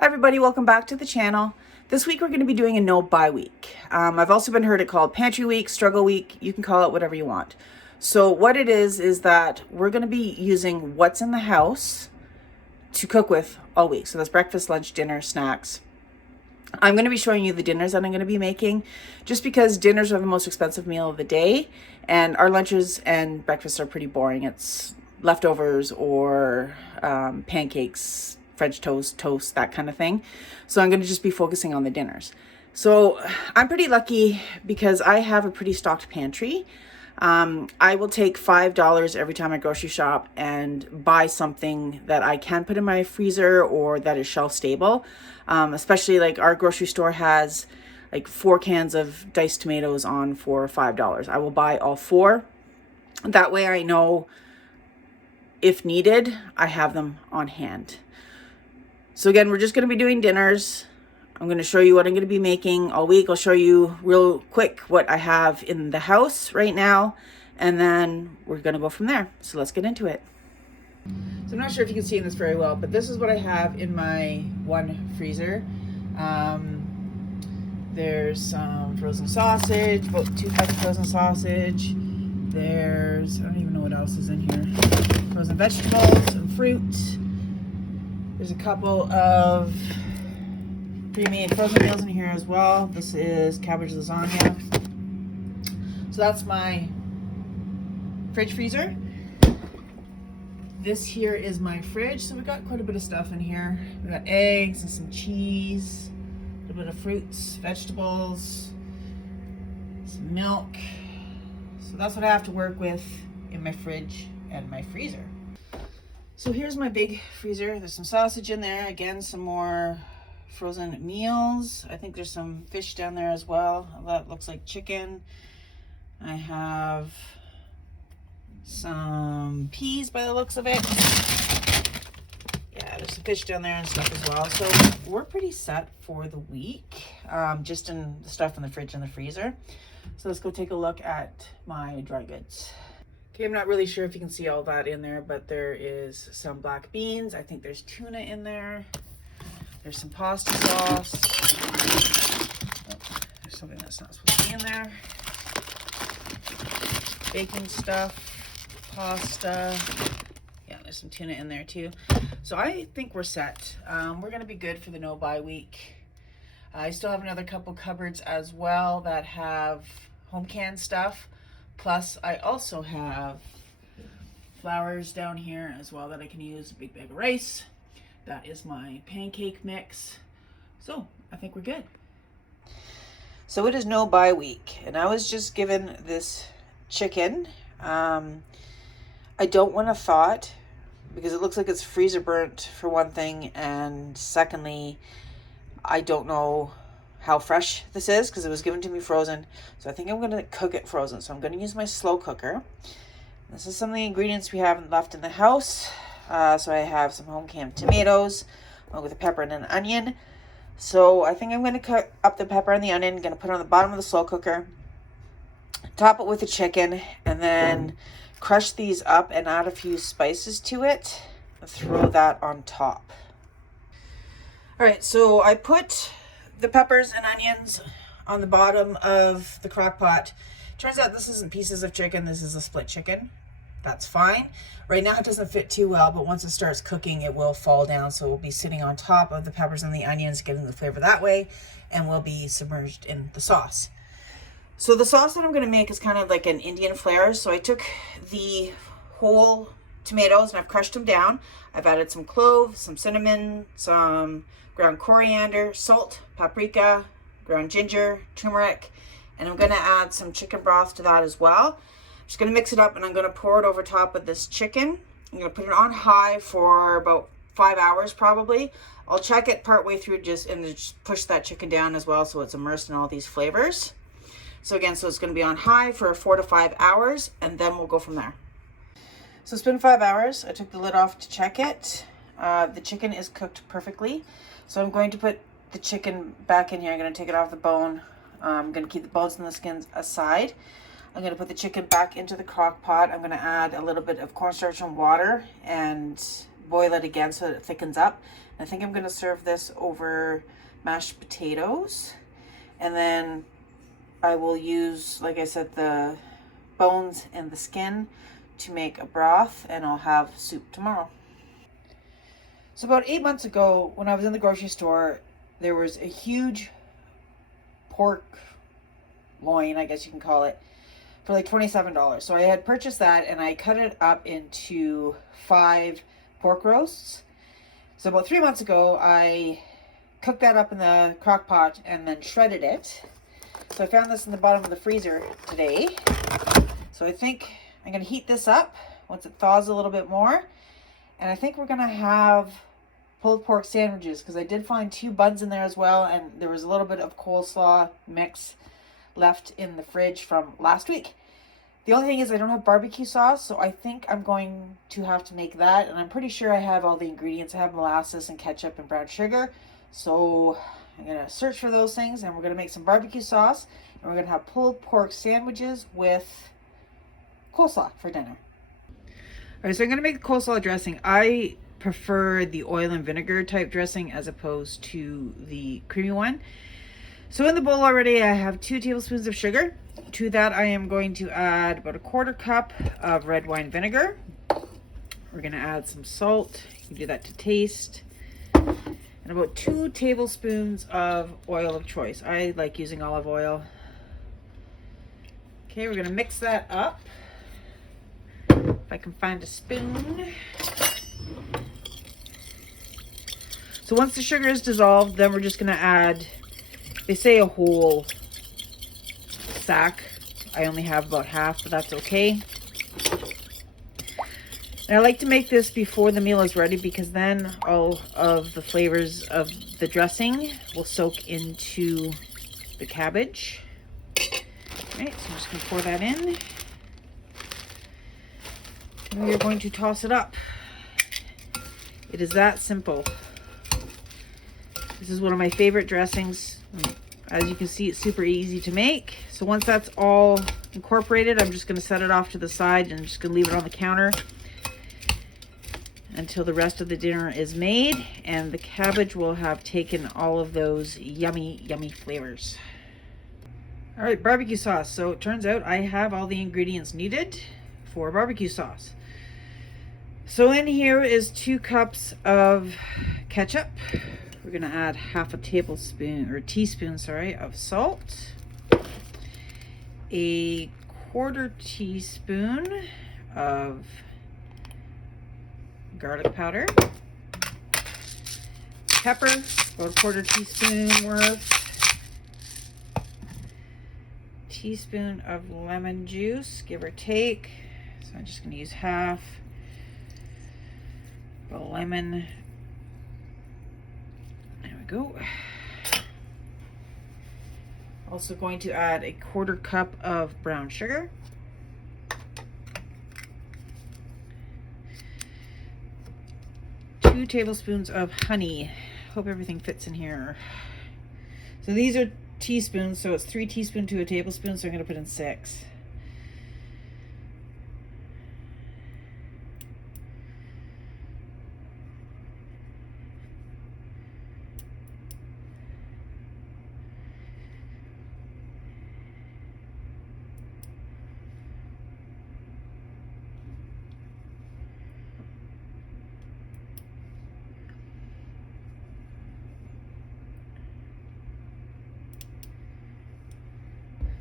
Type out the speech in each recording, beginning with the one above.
Hi everybody, welcome back to the channel. This week we're going to be doing a no buy week. I've also been heard it called pantry week, struggle week. You can call it whatever you want. So what it is that we're going to be using what's in the house to cook with all week. So that's breakfast, lunch, dinner, snacks. I'm going to be showing you the dinners that I'm going to be making just because dinners are the most expensive meal of the day and our lunches and breakfasts are pretty boring. It's leftovers or pancakes, French toast, that kind of thing. So I'm going to just be focusing on the dinners. So I'm pretty lucky because I have a pretty stocked pantry. I will take $5 every time I grocery shop and buy something that I can put in my freezer or that is shelf stable. Especially like our grocery store has like 4 cans of diced tomatoes on for $5. I will buy all 4. That way I know if needed, I have them on hand. So again, we're just going to be doing dinners. I'm going to show you what I'm going to be making all week. I'll show you real quick what I have in the house right now, and then we're going to go from there. So let's get into it. So I'm not sure if you can see this very well, but this is what I have in my one freezer. There's some frozen sausage, about 2 cups of frozen sausage. There's, I don't even know what else is in here. Frozen vegetables, some fruit. There's a couple of pre-made frozen meals in here as well. This is cabbage lasagna. So that's my fridge freezer. This here is my fridge. So we've got quite a bit of stuff in here. We've got eggs and some cheese, a little bit of fruits, vegetables, some milk. So that's what I have to work with in my fridge and my freezer. So here's my big freezer. There's some sausage in there. Again, some more frozen meals. I think there's some fish down there as well. That looks like chicken. I have some peas by the looks of it. Yeah, there's some fish down there and stuff as well. So we're pretty set for the week, just in the stuff in the fridge and the freezer. So let's go take a look at my dry goods. Okay, I'm not really sure if you can see all that in there, but there is some black beans. I think there's tuna in there. There's some pasta sauce. Oh, there's something that's not supposed to be in there. Baking stuff, pasta. Yeah, there's some tuna in there too. So I think we're set. We're gonna be good for the no buy week. I still have another couple cupboards as well that have home canned stuff. Plus I also have flours down here as well that I can use. A big bag of rice. That is my pancake mix. So I think we're good. So it is no buy week, and I was just given this chicken. I don't want to thaw it because it looks like it's freezer burnt for one thing, and secondly, I don't know how fresh this is because it was given to me frozen. So I think I'm going to cook it frozen. So I'm going to use my slow cooker. This is some of the ingredients we have left in the house. So I have some home canned tomatoes along with a pepper and an onion. So I think I'm going to cut up the pepper and the onion. I'm going to put it on the bottom of the slow cooker. Top it with the chicken and then crush these up and add a few spices to it. Throw that on top. All right, so I put the peppers and onions on the bottom of the crock pot. Turns out this isn't pieces of chicken, this is a split chicken. That's fine. Right now it doesn't fit too well, but once it starts cooking, it will fall down. So it will be sitting on top of the peppers and the onions, getting the flavor that way, and will be submerged in the sauce. So the sauce that I'm going to make is kind of like an Indian flair. So I took the whole tomatoes and I've crushed them down. I've added some cloves, some cinnamon, some ground coriander, salt, paprika, ground ginger, turmeric, and I'm going to add some chicken broth to that as well. I'm just going to mix it up and I'm going to pour it over top of this chicken. I'm going to put it on high for about 5 hours probably. I'll check it partway through just push that chicken down as well so it's immersed in all these flavors. So again, so it's going to be on high for 4 to 5 hours and then we'll go from there. So it's been 5 hours. I took the lid off to check it. The chicken is cooked perfectly. So I'm going to put the chicken back in here. I'm going to take it off the bone. I'm going to keep the bones and the skins aside. I'm going to put the chicken back into the crock pot. I'm going to add a little bit of cornstarch and water and boil it again so that it thickens up. I think I'm gonna serve this over mashed potatoes. And then I will use, like I said, the bones and the skin to make a broth, and I'll have soup tomorrow. So about 8 months ago, when I was in the grocery store, there was a huge pork loin, I guess you can call it, for like $27. So I had purchased that and I cut it up into 5 pork roasts. So about 3 months ago, I cooked that up in the crock pot and then shredded it. So I found this in the bottom of the freezer today. So I think I'm going to heat this up once it thaws a little bit more. And I think we're going to have pulled pork sandwiches, because I did find 2 buns in there as well, and there was a little bit of coleslaw mix left in the fridge from last week. The only thing is I don't have barbecue sauce, so I think I'm going to have to make that, and I'm pretty sure I have all the ingredients. I have molasses and ketchup and brown sugar, so I'm going to search for those things, and we're going to make some barbecue sauce, and we're going to have pulled pork sandwiches with coleslaw for dinner. All right, so I'm going to make the coleslaw dressing. I prefer the oil and vinegar type dressing as opposed to the creamy one. So in the bowl already, I have 2 tablespoons of sugar. To that, I am going to add about 1/4 cup of red wine vinegar. We're going to add some salt. You can do that to taste. And about 2 tablespoons of oil of choice. I like using olive oil. Okay, we're going to mix that up. If I can find a spoon. So once the sugar is dissolved, then we're just going to add, they say a whole sack. I only have about half, but that's okay. And I like to make this before the meal is ready, because then all of the flavors of the dressing will soak into the cabbage. All right, so I'm just going to pour that in. And we are going to toss it up. It is that simple. This is one of my favorite dressings. As you can see, it's super easy to make. So once that's all incorporated, I'm just going to set it off to the side, and I'm just going to leave it on the counter until the rest of the dinner is made, and the cabbage will have taken all of those yummy, yummy flavors. All right, barbecue sauce. So it turns out I have all the ingredients needed for barbecue sauce. So in here is 2 cups of ketchup. We're going to add half a tablespoon, or teaspoon, sorry, of salt. A 1/4 teaspoon of garlic powder. Pepper, about 1/4 teaspoon worth. Teaspoon of lemon juice, give or take. So I'm just going to use half. The lemon. There we go. Also going to add a 1/4 cup of brown sugar. Two tablespoons of honey. Hope everything fits in here. So these are teaspoons, so it's 3 teaspoons to a tablespoon, so I'm going to put in 6.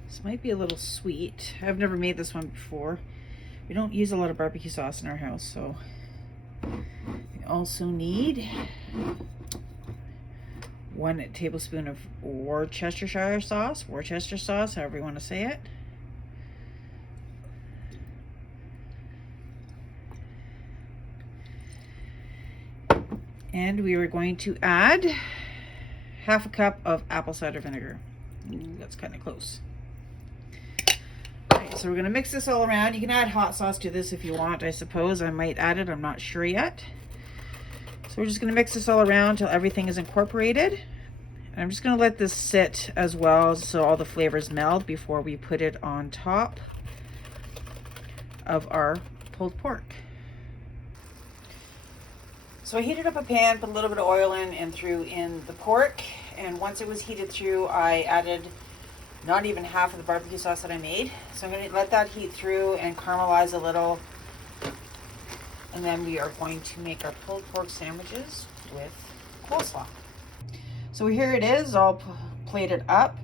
This might be a little sweet. I've never made this one before. We don't use a lot of barbecue sauce in our house, so we also need 1 tablespoon of Worcestershire sauce, Worcester sauce, however you want to say it. And we are going to add half a cup of apple cider vinegar. That's kind of close. So we're going to mix this all around. You can add hot sauce to this if you want, I suppose. I might add it. I'm not sure yet. So we're just going to mix this all around until everything is incorporated. And I'm just going to let this sit as well so all the flavors meld before we put it on top of our pulled pork. So I heated up a pan, put a little bit of oil in, and threw in the pork. And once it was heated through, I added not even half of the barbecue sauce that I made. So I'm going to let that heat through and caramelize a little. And then we are going to make our pulled pork sandwiches with coleslaw. So here it is, all plated up.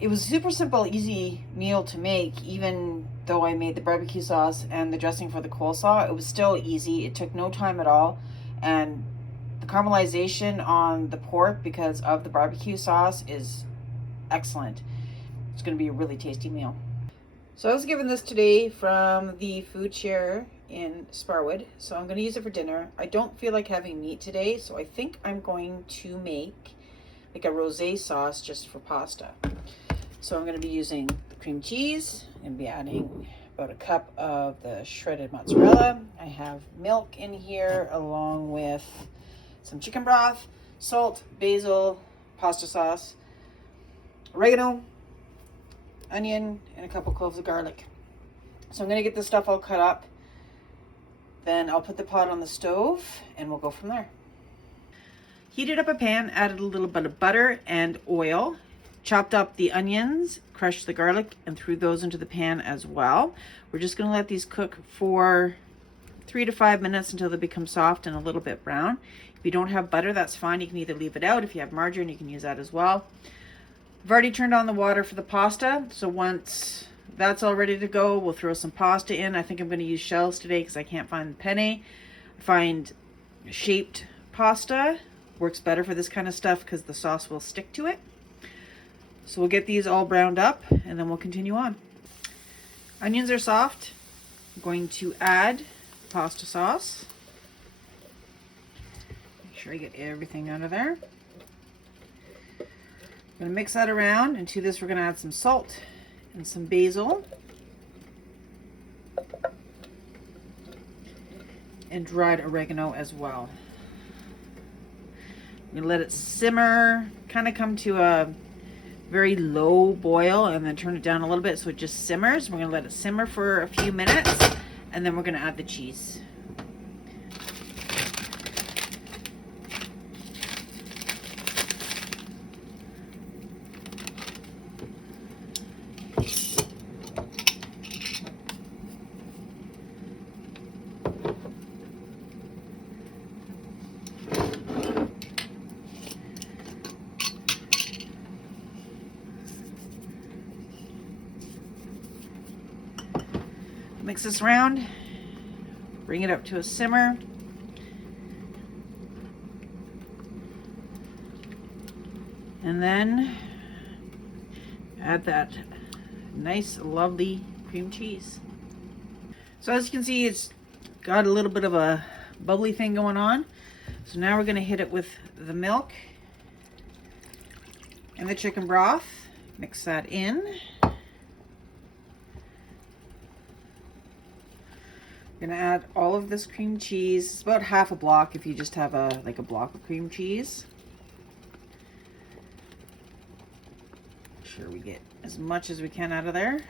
It was a super simple, easy meal to make. Even though I made the barbecue sauce and the dressing for the coleslaw, it was still easy. It took no time at all. And the caramelization on the pork, because of the barbecue sauce, is excellent. It's going to be a really tasty meal. So I was given this today from the food share in Sparwood, so I'm going to use it for dinner. I don't feel like having meat today, so I think I'm going to make like a rosé sauce just for pasta. So I'm going to be using the cream cheese and be adding about a cup of the shredded mozzarella. I have milk in here along with some chicken broth, salt, basil, pasta sauce, oregano, onion, and a couple cloves of garlic. So I'm going to get this stuff all cut up. Then I'll put the pot on the stove and we'll go from there. Heated up a pan, added a little bit of butter and oil, chopped up the onions, crushed the garlic, and threw those into the pan as well. We're just going to let these cook for 3 to 5 minutes until they become soft and a little bit brown. If you don't have butter, that's fine. You can either leave it out. If you have margarine, you can use that as well. I've already turned on the water for the pasta, so once that's all ready to go, we'll throw some pasta in. I think I'm going to use shells today because I can't find the penne. I find shaped pasta works better for this kind of stuff because the sauce will stick to it. So we'll get these all browned up and then we'll continue on. Onions are soft. I'm going to add pasta sauce. Make sure I get everything out of there. I'm going to mix that around, and to this we're going to add some salt and some basil and dried oregano as well. I'm going to let it simmer, kind of come to a very low boil, and then turn it down a little bit so it just simmers. We're going to let it simmer for a few minutes, and then we're going to add the cheese. Mix this around, bring it up to a simmer. And then add that nice, lovely cream cheese. So as you can see, it's got a little bit of a bubbly thing going on. So now we're going to hit it with the milk and the chicken broth. Mix that in. Gonna add all of this cream cheese. It's about half a block if you just have a block of cream cheese. Make sure we get as much as we can out of there.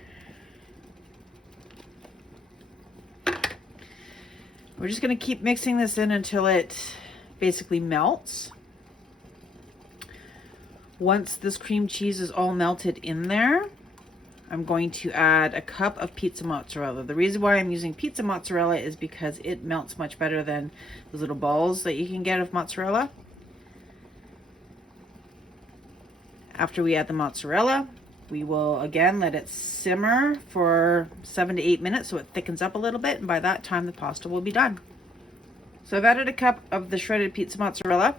We're just gonna keep mixing this in until it basically melts. Once this cream cheese is all melted in there, I'm going to add a cup of pizza mozzarella. The reason why I'm using pizza mozzarella is because it melts much better than those little balls that you can get of mozzarella. After we add the mozzarella, we will again let it simmer for 7 to 8 minutes so it thickens up a little bit, and by that time the pasta will be done. So I've added a cup of the shredded pizza mozzarella.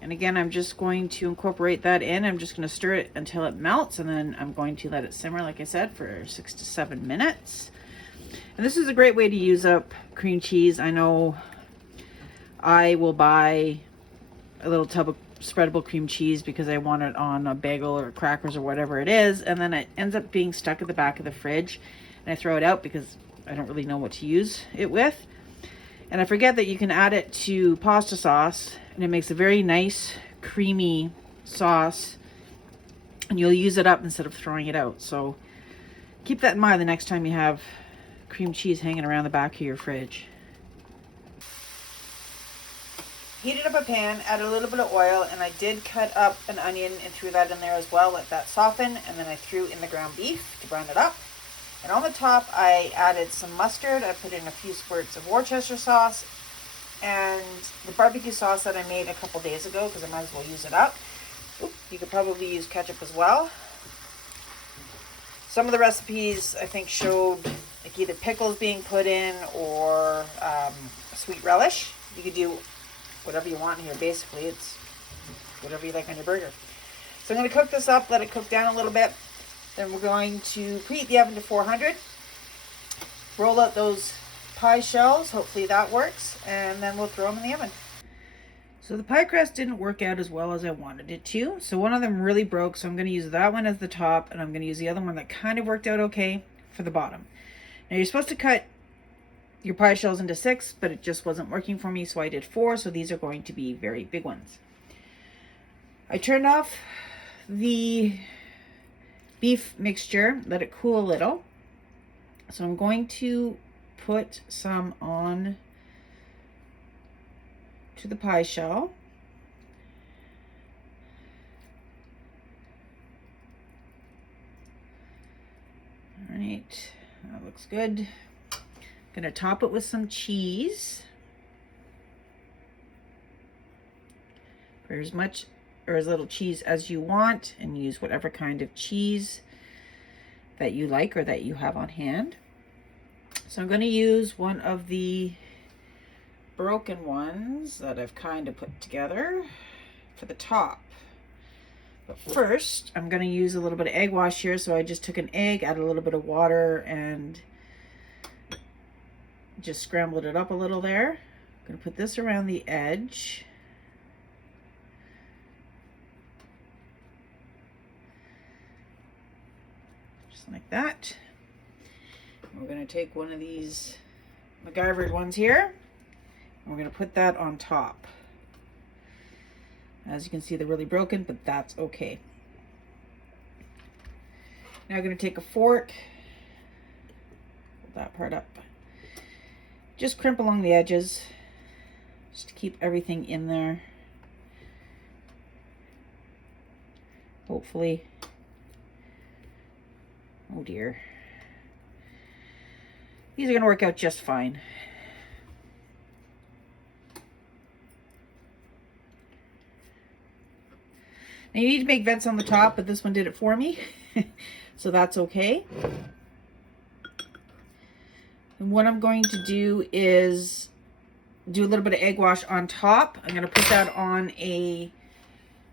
And again, I'm just going to incorporate that in. I'm just going to stir it until it melts, and then I'm going to let it simmer, like I said, for 6 to 7 minutes. And this is a great way to use up cream cheese. I know I will buy a little tub of spreadable cream cheese because I want it on a bagel or crackers or whatever it is, and then it ends up being stuck at the back of the fridge, and I throw it out because I don't really know what to use it with. And I forget that you can add it to pasta sauce, and it makes a very nice creamy sauce, and you'll use it up instead of throwing it out. So keep that in mind the next time you have cream cheese hanging around the back of your fridge. heated up a pan, added a little bit of oil, and I did cut up an onion and threw that in there as well, let that soften, and then I threw in the ground beef to brown it up. And on the top, I added some mustard. I put in a few squirts of Worcester sauce and the barbecue sauce that I made a couple days ago because I might as well use it up. Oop, you could probably use ketchup as well. Some of the recipes I think showed like either pickles being put in or sweet relish. You could do whatever you want here. Basically, it's whatever you like on your burger. So I'm going to cook this up, let it cook down a little bit. Then we're going to preheat the oven to 400. Roll out those pie shells. Hopefully that works. And then we'll throw them in the oven. So the pie crust didn't work out as well as I wanted it to. So one of them really broke. So I'm going to use that one as the top. And I'm going to use the other one that kind of worked out okay for the bottom. Now you're supposed to cut your pie shells into 6, but it just wasn't working for me. So I did 4. So these are going to be very big ones. I turned off the beef mixture, let it cool a little. So I'm going to put some on to the pie shell. All right, that looks good. Gonna top it with some cheese. For as much or as little cheese as you want, and use whatever kind of cheese that you like or that you have on hand. So I'm going to use one of the broken ones that I've kind of put together for the top. But first, I'm going to use a little bit of egg wash here. So I just took an egg, added a little bit of water, and just scrambled it up a little there. I'm going to put this around the edge. Like that. We're going to take one of these MacGyvered ones here. And we're going to put that on top. As you can see, they're really broken, but that's okay. Now I'm going to take a fork, pull that part up, just crimp along the edges, just to keep everything in there. Hopefully. Oh dear. These are going to work out just fine. Now you need to make vents on the top, but this one did it for me. So that's okay. And what I'm going to do is do a little bit of egg wash on top. I'm going to put that on a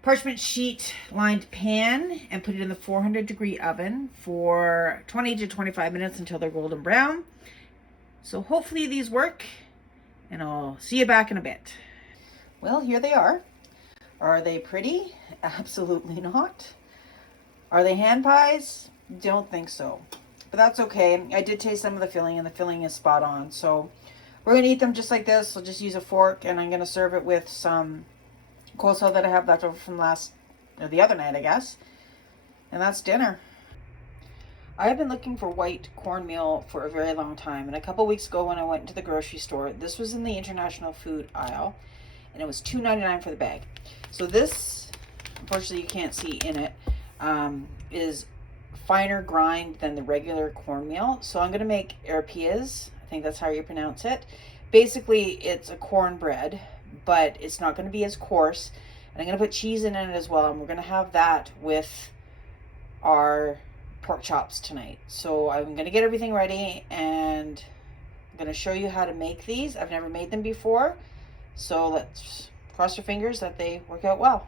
parchment sheet lined pan and put it in the 400-degree oven for 20 to 25 minutes until they're golden brown. So hopefully these work, and I'll see you back in a bit. Well, here they are. Are they pretty? Absolutely not. Are they hand pies? Don't think so. But that's okay. I did taste some of the filling, and the filling is spot on. So we're going to eat them just like this. I'll just use a fork, and I'm going to serve it with some coleslaw that I have left over from the other night, I guess. And that's dinner. I have been looking for white cornmeal for a very long time. And a couple weeks ago when I went into the grocery store, this was in the international food aisle. And it was $2.99 for the bag. So this, unfortunately you can't see in it, is finer grind than the regular cornmeal. So I'm going to make arepillas. I think that's how you pronounce it. Basically, it's a cornbread, but it's not going to be as coarse. And I'm going to put cheese in it as well. And we're going to have that with our pork chops tonight. So I'm going to get everything ready, and I'm going to show you how to make these. I've never made them before. So let's cross your fingers that they work out well.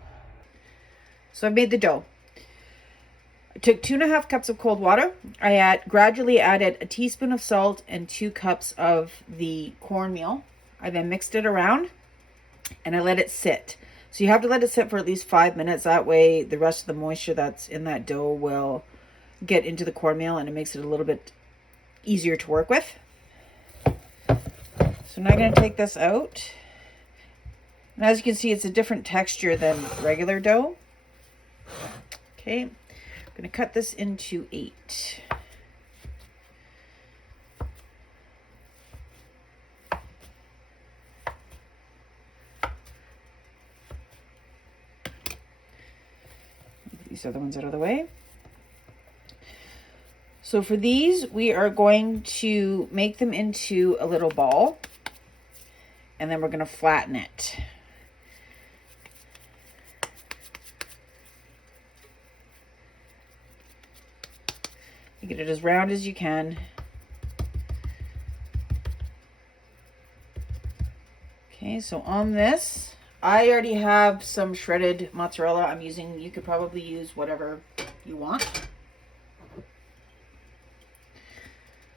So I made the dough. I took 2.5 cups of cold water. I gradually added a teaspoon of salt and 2 cups of the cornmeal. I then mixed it around and I let it sit. So you have to let it sit for at least 5 minutes. That way the rest of the moisture that's in that dough will get into the cornmeal, and it makes it a little bit easier to work with. So now I'm going to take this out. And as you can see, it's a different texture than regular dough. Okay, I'm going to cut this into 8. these other ones out of the way. So for these, we are going to make them into a little ball, and then we're going to flatten it. You get it as round as you can. Okay, so on this, I already have some shredded mozzarella I'm using. You could probably use whatever you want.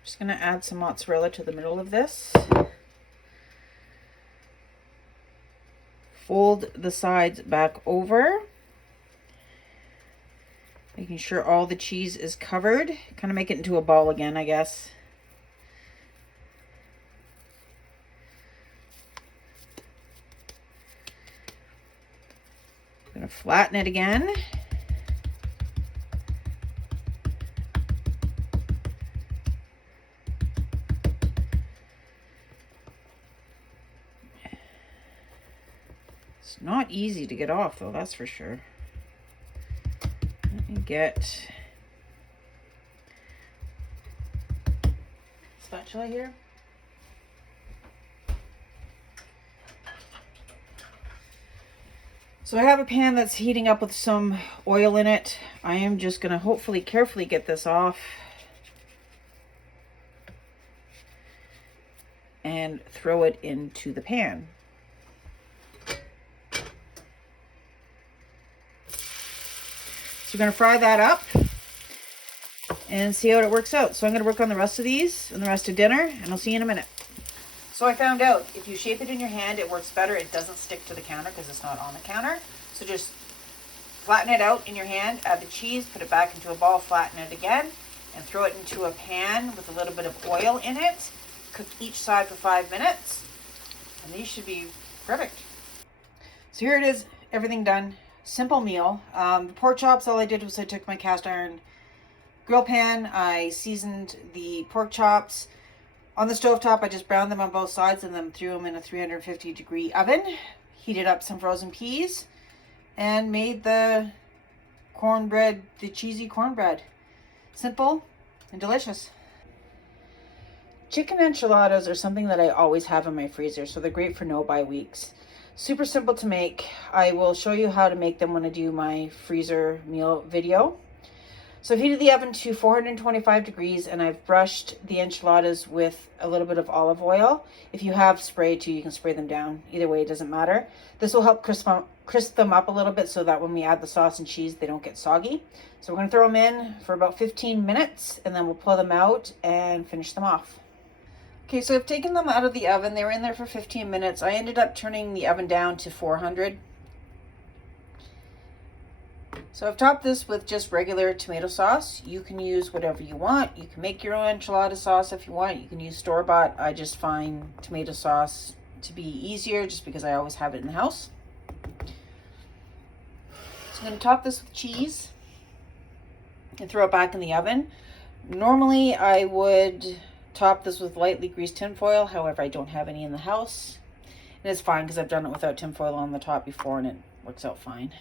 Just going to add some mozzarella to the middle of this. Fold the sides back over, making sure all the cheese is covered. Kind of make it into a ball again, I guess. I'm going to flatten it again. It's not easy to get off though, that's for sure. Let me get spatula here. So I have a pan that's heating up with some oil in it. I am just going to hopefully carefully get this off and throw it into the pan. So we're going to fry that up and see how it works out. So I'm going to work on the rest of these and the rest of dinner, and I'll see you in a minute. So I found out if you shape it in your hand, it works better. It doesn't stick to the counter because it's not on the counter. So just flatten it out in your hand, add the cheese, put it back into a ball, flatten it again, and throw it into a pan with a little bit of oil in it. Cook each side for 5 minutes, and these should be perfect. So here it is, everything done. Simple meal. The pork chops, all I did was I took my cast iron grill pan, I seasoned the pork chops. On the stovetop, I just browned them on both sides and then threw them in a 350-degree oven. Heated up some frozen peas and made the cornbread, the cheesy cornbread. Simple and delicious. Chicken enchiladas are something that I always have in my freezer, so they're great for no-buy weeks. Super simple to make. I will show you how to make them when I do my freezer meal video. So I've heated the oven to 425 degrees and I've brushed the enchiladas with a little bit of olive oil. If you have spray too, you can spray them down. Either way, it doesn't matter. This will help crisp them up a little bit so that when we add the sauce and cheese, they don't get soggy. So we're going to throw them in for about 15 minutes and then we'll pull them out and finish them off. Okay, so I've taken them out of the oven. They were in there for 15 minutes. I ended up turning the oven down to 400. So I've topped this with just regular tomato sauce. You can use whatever you want. You can make your own enchilada sauce if you want. You can use store-bought. I just find tomato sauce to be easier just because I always have it in the house. So I'm going to top this with cheese and throw it back in the oven. Normally I would top this with lightly greased tinfoil. However, I don't have any in the house. And it's fine because I've done it without tinfoil on the top before and it works out fine.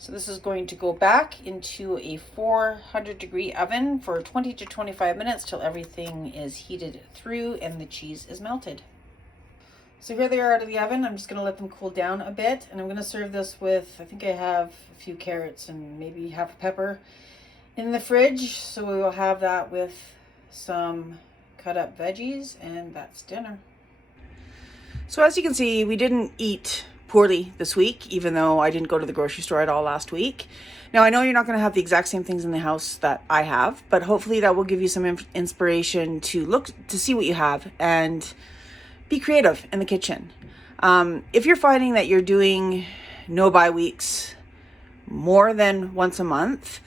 So this is going to go back into a 400-degree oven for 20 to 25 minutes till everything is heated through and the cheese is melted. So here they are out of the oven. I'm just going to let them cool down a bit, and I'm going to serve this with, I think I have a few carrots and maybe half a pepper in the fridge. So we will have that with some cut up veggies, and that's dinner. So as you can see, we didn't eat poorly this week, even though I didn't go to the grocery store at all last week. Now, I know you're not going to have the exact same things in the house that I have, but hopefully that will give you some inspiration to look to see what you have and be creative in the kitchen. If you're finding that you're doing no-buy weeks more than once a month,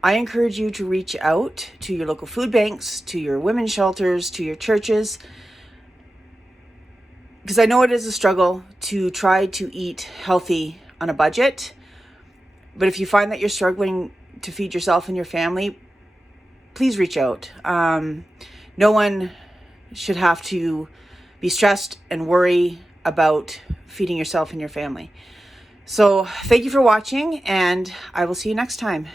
I encourage you to reach out to your local food banks, to your women's shelters, to your churches, because I know it is a struggle to try to eat healthy on a budget. But if you find that you're struggling to feed yourself and your family, please reach out. No one should have to be stressed and worry about feeding yourself and your family. So thank you for watching, and I will see you next time.